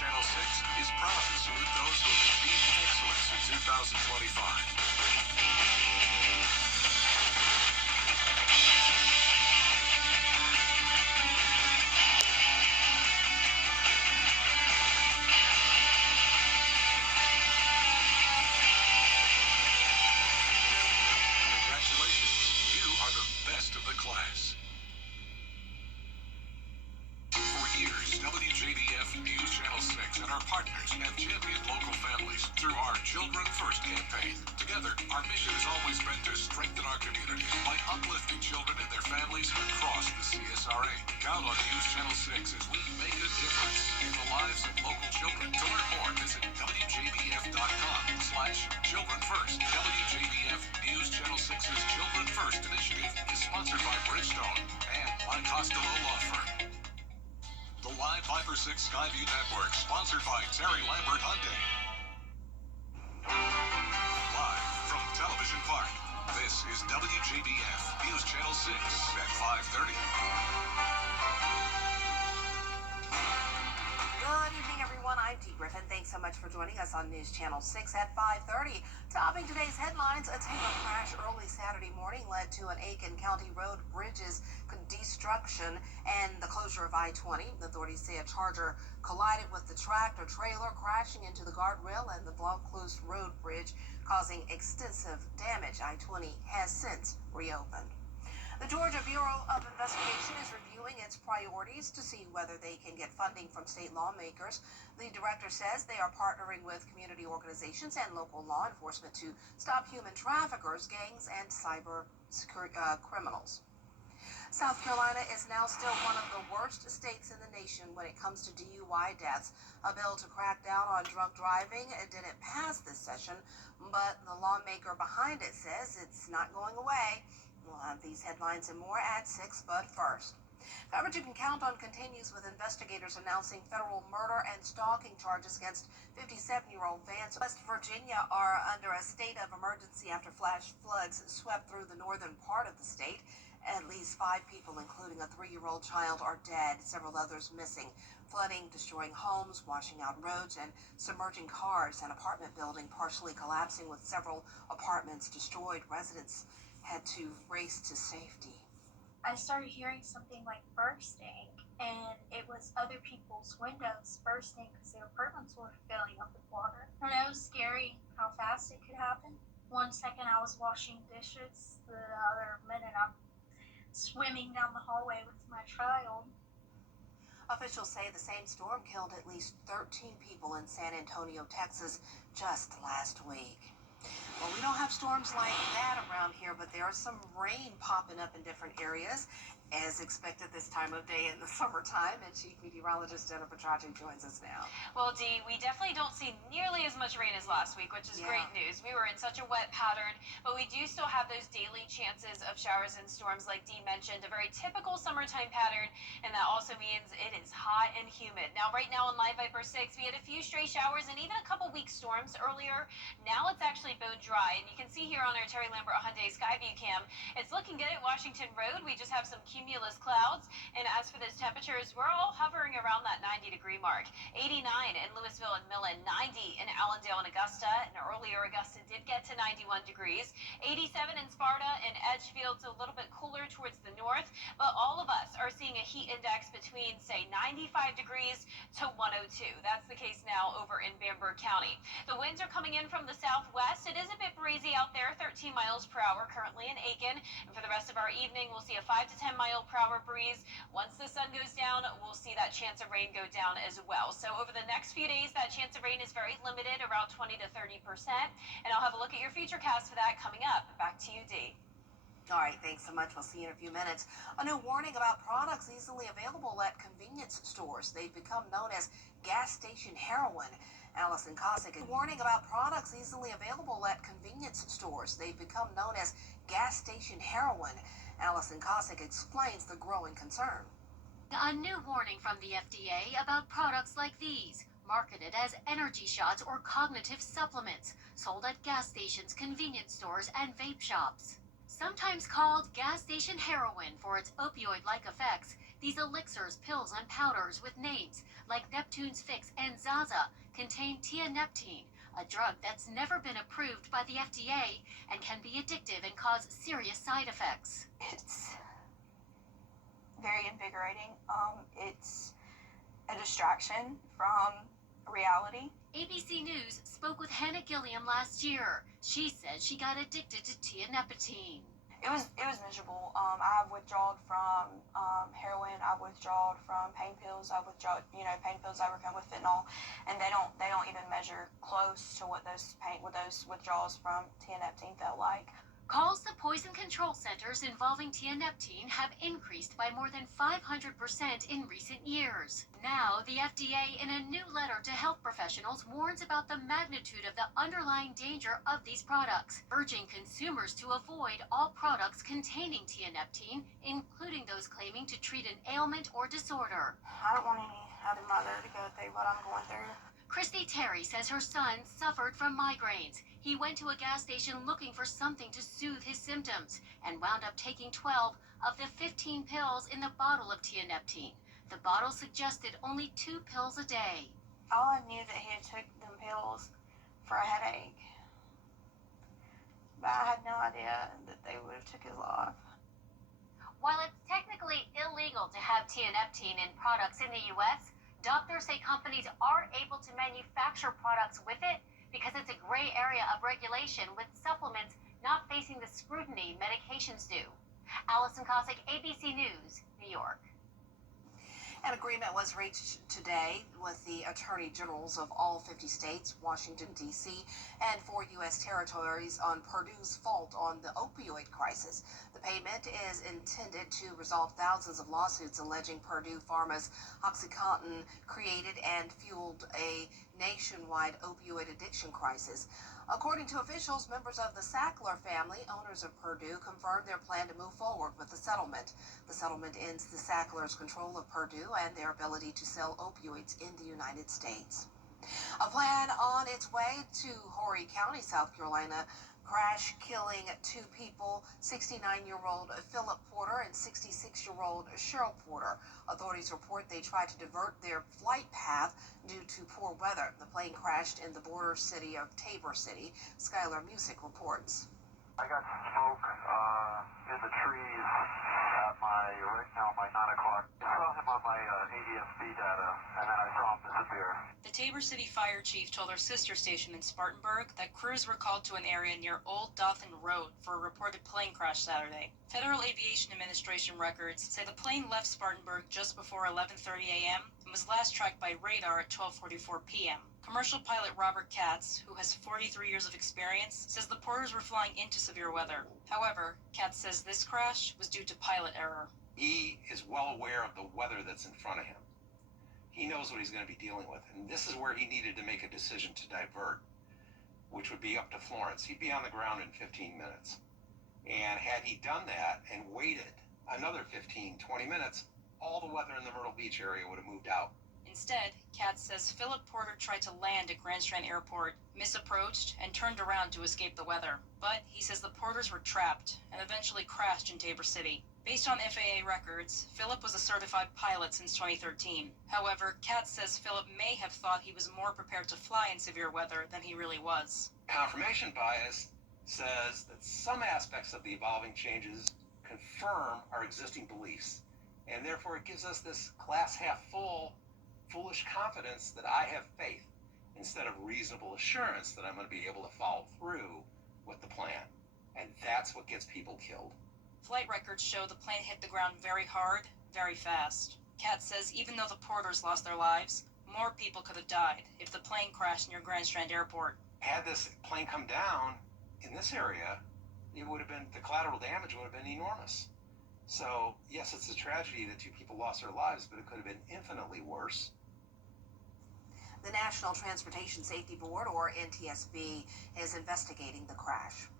Channel 6 is proud to salute those who have achieved excellence in 2025. Congratulations, you are the best of the class. For years, WJBF News Channel 6 and our partners have championed local families through our Children First campaign. Together, our mission has always been to strengthen our communities by uplifting children and their families across the CSRA. Count on News Channel 6 as we make a difference in the lives of local children. To learn more, visit WJBF.com/Children First. WJBF News Channel 6's Children First initiative is sponsored by Bridgestone and My Costello Law Firm. The Live Viper 6 Skyview Network, sponsored by Terry Lambert Hyundai. Live from Television Park, this is WJBF News Channel 6 at 5:30. Good evening, everyone. I'm Dee Griffin. Thanks so much for joining us on News Channel 6 at 5:30. Topping today's headlines, a tanker crash early Saturday morning led to an Aiken County Road bridge's destruction and the closure of I-20. Authorities say a Charger collided with the tractor trailer, crashing into the guardrail and the Vaucluse Road Bridge, causing extensive damage. I-20 has since reopened. The Georgia Bureau of Investigation is reviewing its priorities to see whether they can get funding from state lawmakers. The director says they are partnering with community organizations and local law enforcement to stop human traffickers, gangs, and cyber criminals. South Carolina is now still one of the worst states in the nation when it comes to DUI deaths. A bill to crack down on drunk driving didn't pass this session, but the lawmaker behind it says it's not going away. We'll have these headlines and more at 6, but first. Coverage you can count on continues with investigators announcing federal murder and stalking charges against 57-year-old Vance. West Virginia are under a state of emergency after flash floods swept through the northern part of the state. At least 5 people, including a 3-year-old child, are dead, several others missing. Flooding destroying homes, washing out roads, and submerging cars. An apartment building partially collapsing with several apartments destroyed. Residents had to race to safety. I started hearing something like bursting, and it was other people's windows bursting because their apartments were filling up with water. And it was scary how fast it could happen. One second I was washing dishes, the other minute I'm swimming down the hallway with my child. Officials say the same storm killed at least 13 people in San Antonio, Texas, just last week. Well, we don't have storms like that around here, but there is some rain popping up in different areas, as expected this time of day in the summertime. And Chief Meteorologist Jennifer Tragic joins us now. Well, Dee, we definitely don't see nearly as much rain as last week, which is great news. We were in such a wet pattern, but we do still have those daily chances of showers and storms, like Dee mentioned, a very typical summertime pattern, and that also means it is hot and humid. Now, right now on Live Viper 6, we had a few stray showers and even a couple weak storms earlier. Now it's actually bone dry, and you can see here on our Terry Lambert Hyundai Skyview cam, it's looking good at Washington Road. We just have some cumulus clouds, and as for those temperatures, we're all hovering around that 90-degree mark. 89 in Louisville and Millen, 90 in Allendale and Augusta, and earlier Augusta did get to 91 degrees. 87 in Sparta and Edgefield, so a little bit cooler towards the north, but all of us are seeing a heat index between, say, 95 degrees to 102. That's the case now over in Bamberg County. The winds are coming in from the southwest. It is a bit breezy out there, 13 miles per hour currently in Aiken, and for the rest of our evening, we'll see a 5 to 10 mile per hour breeze. Once the sun goes down, we'll see that chance of rain go down as well. So over the next few days, that chance of rain is very limited, around 20 to 30%. And I'll have a look at your futurecast for that coming up. Back to you, Dee. All right, thanks so much. We'll see you in a few minutes. A new warning about products easily available at convenience stores. They've become known as gas station heroin. Allison Cossack, a warning about products easily available at convenience stores. They've become known as gas station heroin. Allison Cossack explains the growing concern. A new warning from the FDA about products like these, marketed as energy shots or cognitive supplements, sold at gas stations, convenience stores, and vape shops. Sometimes called gas station heroin for its opioid-like effects, These elixirs, pills, and powders with names like Neptune's Fix and Zaza contain tianeptine, a drug that's never been approved by the FDA and can be addictive and cause serious side effects. It's very invigorating. It's a distraction from reality. ABC News spoke with Hannah Gilliam last year. She said she got addicted to tianeptine. It was miserable. I withdrawed from heroin. I withdrawed from pain pills. I withdrawed, pain pills that come with fentanyl, and they don't even measure close to what those withdrawals from tianeptine felt like. Calls to poison control centers involving tianeptine have increased by more than 500% in recent years. Now, the FDA, in a new letter to health professionals, warns about the magnitude of the underlying danger of these products, urging consumers to avoid all products containing tianeptine, including those claiming to treat an ailment or disorder. I don't want any other mother to go through what I'm going through. Christy Terry says her son suffered from migraines. He went to a gas station looking for something to soothe his symptoms and wound up taking 12 of the 15 pills in the bottle of tianeptine. The bottle suggested only 2 pills a day. All I knew that he had took them pills for a headache, but I had no idea that they would have took his life. While it's technically illegal to have tianeptine in products in the U.S., doctors say companies are able to manufacture products with it because it's a gray area of regulation, with supplements not facing the scrutiny medications do. Allison Cossack, ABC News, New York. An agreement was reached today with the attorney generals of all 50 states, Washington, D.C., and 4 U.S. territories on Purdue's fault on the opioid crisis. The payment is intended to resolve thousands of lawsuits alleging Purdue Pharma's OxyContin created and fueled a nationwide opioid addiction crisis. According to officials, members of the Sackler family, owners of Purdue, confirmed their plan to move forward with the settlement. The settlement ends the Sacklers' control of Purdue and their ability to sell opioids in the United States. A plan on its way to Horry County, South Carolina, crash killing 2 people, 69-year-old Philip Porter and 66-year-old Cheryl Porter. Authorities report they tried to divert their flight path due to poor weather. The plane crashed in the border city of Tabor City. Skylar Music reports. I got smoke in the trees at right now my 9 o'clock. I saw him on my ADSB data, and then I saw him disappear. The Tabor City Fire Chief told our sister station in Spartanburg that crews were called to an area near Old Dothan Road for a reported plane crash Saturday. Federal Aviation Administration records say the plane left Spartanburg just before 11:30 a.m. and was last tracked by radar at 12:44 p.m. Commercial pilot Robert Katz, who has 43 years of experience, says the Porters were flying into severe weather. However, Katz says this crash was due to pilot error. He is well aware of the weather that's in front of him. He knows what he's going to be dealing with, and this is where he needed to make a decision to divert, which would be up to Florence. He'd be on the ground in 15 minutes. And had he done that and waited another 15, 20 minutes, all the weather in the Myrtle Beach area would have moved out. Instead, Katz says Philip Porter tried to land at Grand Strand Airport, misapproached, and turned around to escape the weather. But he says the Porters were trapped and eventually crashed in Tabor City. Based on FAA records, Philip was a certified pilot since 2013. However, Katz says Philip may have thought he was more prepared to fly in severe weather than he really was. Confirmation bias says that some aspects of the evolving changes confirm our existing beliefs, and therefore it gives us this glass half full, foolish confidence that I have faith instead of reasonable assurance that I'm going to be able to follow through with the plan. And that's what gets people killed. Flight records show the plane hit the ground very hard, very fast. Katz says even though the Porters lost their lives, more people could have died if the plane crashed near Grand Strand Airport. Had this plane come down in this area, it would have been, the collateral damage would have been enormous. So, yes, it's a tragedy that 2 people lost their lives, but it could have been infinitely worse. The National Transportation Safety Board, or NTSB, is investigating the crash.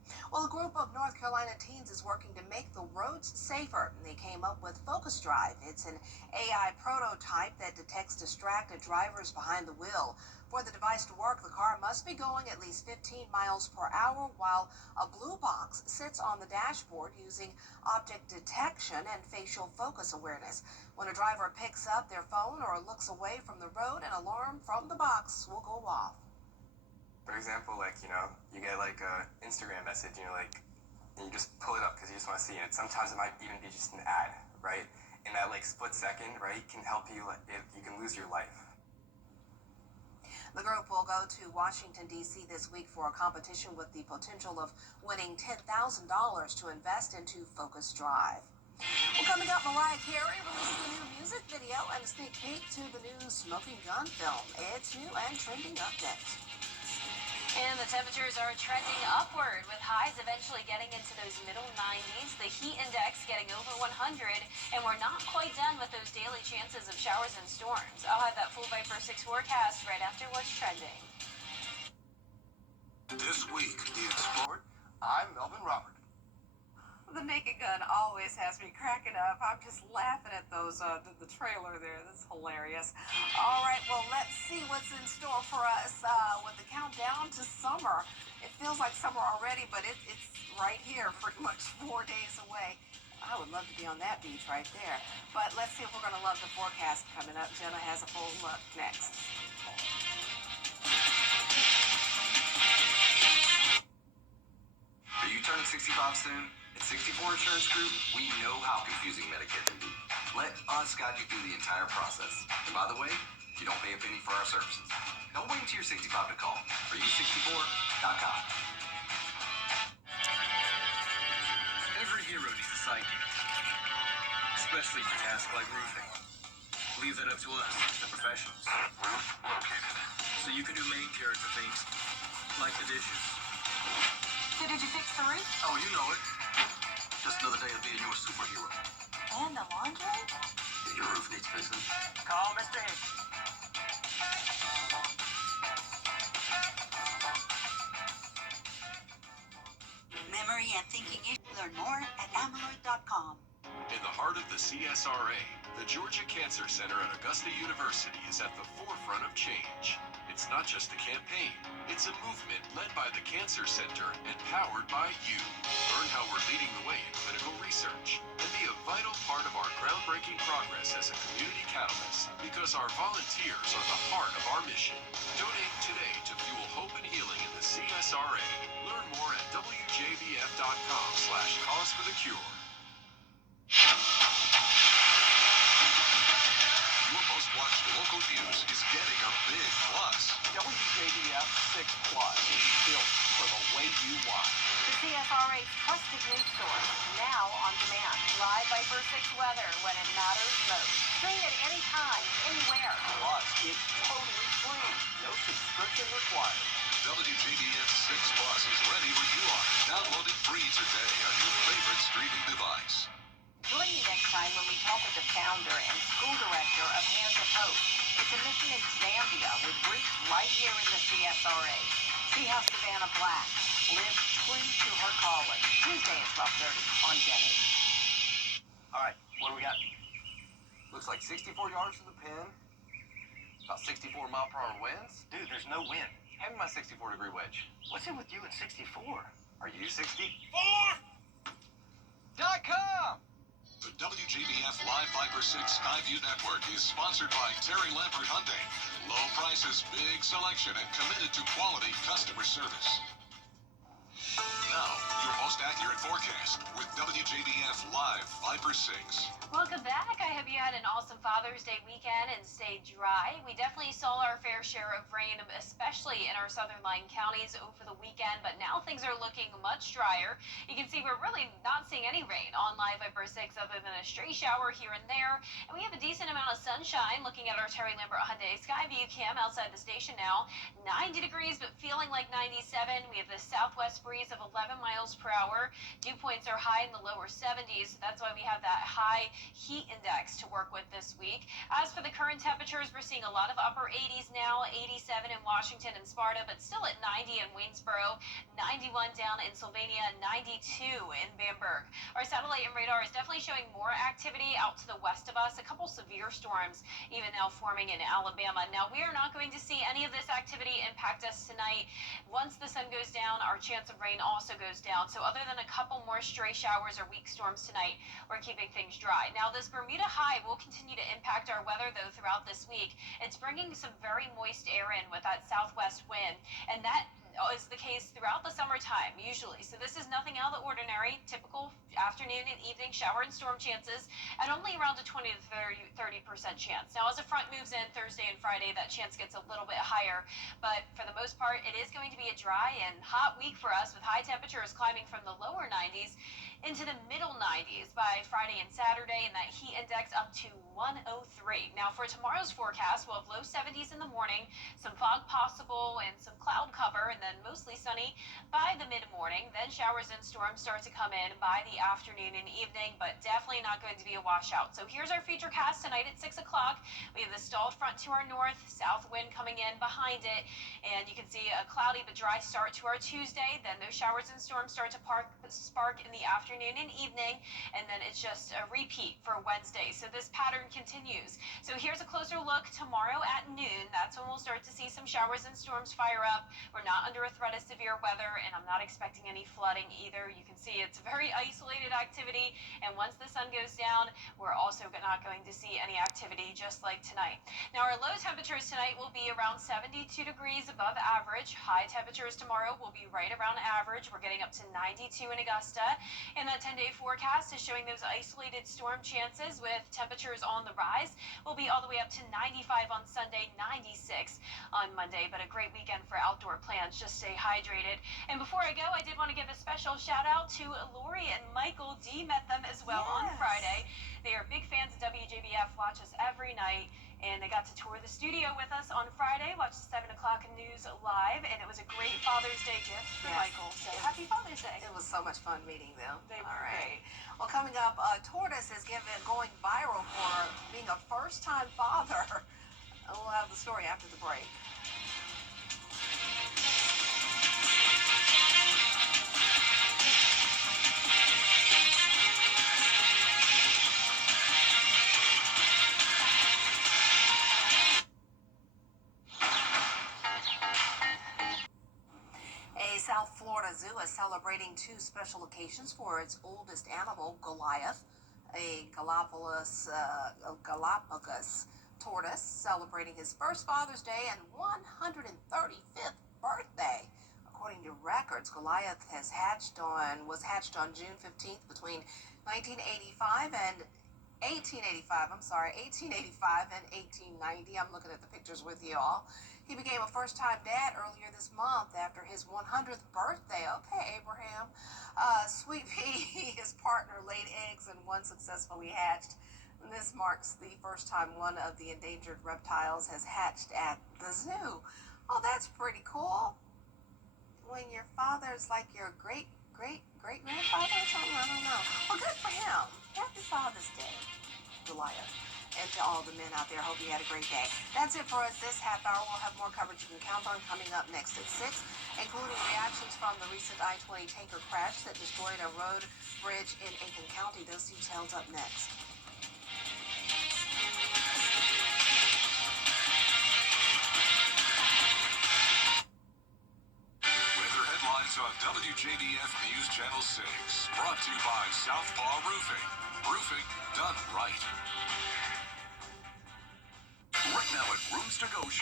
Well, a group of North Carolina teens is working to make the roads safer. They came up with Focus Drive. It's an AI prototype that detects distracted drivers behind the wheel. For the device to work, the car must be going at least 15 miles per hour while a blue box sits on the dashboard using object detection and facial focus awareness. When a driver picks up their phone or looks away from the road, an alarm from the box will go off. For example, like, you get like a Instagram message, and you just pull it up because you just want to see it. Sometimes it might even be just an ad, right? In that like split second, right, can help you, if you can lose your life. The group will go to Washington, D.C. this week for a competition with the potential of winning $10,000 to invest into Focus Drive. Well, coming up, Mariah Carey releases a new music video and a sneak peek to the new Smoking Gun film. It's new and trending up next. And the temperatures are trending upward, with highs eventually getting into those middle 90s, the heat index getting over 100, and we're not quite done with those daily chances of showers and storms. I'll have that full Viper 6 forecast right after what's trending. This week, the Explorer. I'm Melvin Robert. The Naked Gun always has me cracking up. I'm just laughing at those, the trailer there. That's hilarious. All right, well, let's see what's in store for us with the countdown to summer. It feels like summer already, but it's right here, pretty much 4 days away. I would love to be on that beach right there. But let's see if we're going to love the forecast coming up. Jenna has a full look next. Are you turning 65 soon? At 64 Insurance Group, we know how confusing Medicare can be. Let us guide you through the entire process. And by the way, you don't pay a penny for our services. Don't wait until you're 65 to call. For you64.com. Every hero needs a sidekick, especially for tasks like roofing. Leave that up to us, the professionals. Roof located. So you can do main character things, like the dishes. So did you fix the roof? Oh, you know it. Just another day of being your superhero. And the laundry? Your roof needs fixing. Call Mr. Hicks. Memory and thinking issues. Learn more at amyloid.com. In the heart of the CSRA, the Georgia Cancer Center at Augusta University is at the forefront of change. It's not just a campaign, it's a movement led by the Cancer Center and powered by you. Learn how we're leading the way in clinical research and be a vital part of our groundbreaking progress as a community catalyst, because our volunteers are the heart of our mission. Donate today to fuel hope and healing in the CSRA. Learn more at WJBF.com/cause for the cure. Your most watched local news is getting a big plus. WJBF 6 Plus is built for the way you watch. The CSRA's trusted news source, now on demand. Live Viper 6 weather when it matters most. Stream it anytime, anywhere. Plus, it's totally free. No subscription required. WJBF 6 Plus is ready when you are. Download it free today on your favorite streaming device. Join me next time when we talk with the founder and school director of Hands of Hope. It's a mission in Zambia with roots right here in the CSRA. See how Savannah Black lives true to her calling. Tuesday at 12:30 on Jenny. All right, what do we got? Looks like 64 yards from the pin. About 64 mile/hour winds. Dude, there's no wind. Hand me my 64-degree wedge. What's it with you and 64? Are you 64.com? The WJBF Live Viper 6 Skyview Network is sponsored by Terry Lambert Hyundai. Low prices, big selection, and committed to quality customer service. Now, your most accurate forecast with WJBF Live Viper 6. Welcome back. I hope you had an awesome Father's Day weekend and stayed dry. We definitely saw our fair share of rain, especially in our southern line counties over the weekend, but now things are looking much drier. You can see we're really not seeing any rain on Live Viper 6 other than a stray shower here and there. And we have a decent amount of sunshine looking at our Terry Lambert Hyundai Skyview cam outside the station now. 90 degrees, but feeling like 97. We have the southwest breeze of 11 miles per hour. shower. Dew points are high in the lower 70s, so that's why we have that high heat index to work with this week. As for the current temperatures, we're seeing a lot of upper 80s now, 87 in Washington and Sparta, but still at 90 in Waynesboro, 91 down in Sylvania, 92 in Bamberg. Our satellite and radar is definitely showing more activity out to the west of us. A couple severe storms even now forming in Alabama. Now, we are not going to see any of this activity impact us tonight. Once the sun goes down, our chance of rain also goes down. So other than a couple more stray showers or weak storms tonight, we're keeping things dry. Now, this Bermuda high will continue to impact our weather, though, throughout this week. It's bringing some very moist air in with that southwest wind, and that is the case throughout the summertime, usually. So this is nothing out of the ordinary. Typical afternoon and evening shower and storm chances at only around a 20 to 30% chance. Now, as a front moves in Thursday and Friday, that chance gets a little bit higher. But for the most part, it is going to be a dry and hot week for us, with high temperatures climbing from the lower 90s into the middle 90s by Friday and Saturday, and that heat index up to 103. Now, for tomorrow's forecast, we'll have low 70s in the morning, some fog possible and some cloud cover, and then mostly sunny by the mid-morning. Then showers and storms start to come in by the afternoon and evening, but definitely not going to be a washout. So here's our futurecast tonight at 6 o'clock. We have the stalled front to our north, south wind coming in behind it, and you can see a cloudy but dry start to our Tuesday. Then those showers and storms start to spark in the afternoon and evening, and then it's just a repeat for Wednesday. So this pattern continues. So here's a closer look tomorrow at noon. That's when we'll start to see some showers and storms fire up. We're not under a threat of severe weather, and I'm not expecting any flooding either. You can see it's very isolated activity, and once the sun goes down, we're also not going to see any activity, just like tonight. Now, our low temperatures tonight will be around 72 degrees above average. High temperatures tomorrow will be right around average. We're getting up to 92 in Augusta, and that 10-day forecast is showing those isolated storm chances with temperatures on the rise. We'll be all the way up to 95 on Sunday, 96 on Monday, but a great weekend for outdoor plans. Just stay hydrated. And before I go, I did want to give a special shout out to Lori and Michael D. Met them as well on Friday. They are big fans of WJBF, watch us every night, and they got to tour the studio with us on Friday, watch the 7 o'clock news live, and it was a great Father's Day gift for Michael. So happy Father's Day. It was so much fun meeting them. They were All right. great. Well, coming up, Tortoise is going viral for being a first-time father. We'll have the story after the break. A South Florida zoo is celebrating two special occasions for its oldest animal, Goliath, a Galapagos tortoise, celebrating his first Father's Day and 135th birthday. According to records, Goliath was hatched on June 15th between 1885 and 1890. I'm looking at the pictures with you all. He became a first-time dad earlier this month after his 100th birthday. Okay, Abraham. Sweet Pea, his partner, laid eggs and one successfully hatched. And this marks the first time one of the endangered reptiles has hatched at the zoo. Oh, that's pretty cool. When your father's like your great-grandfather or something, I don't know. Well, good for him. Happy Father's Day, Goliath. And to all the men out there, hope you had a great day. That's it for us this half hour. We'll have more coverage you can count on coming up next at 6, including reactions from the recent I-20 tanker crash that destroyed a road bridge in Aiken County. Those details up next. Weather headlines on WJBF News Channel 6. Brought to you by Southpaw Roofing. Roofing done right. Right now at Rooms to Go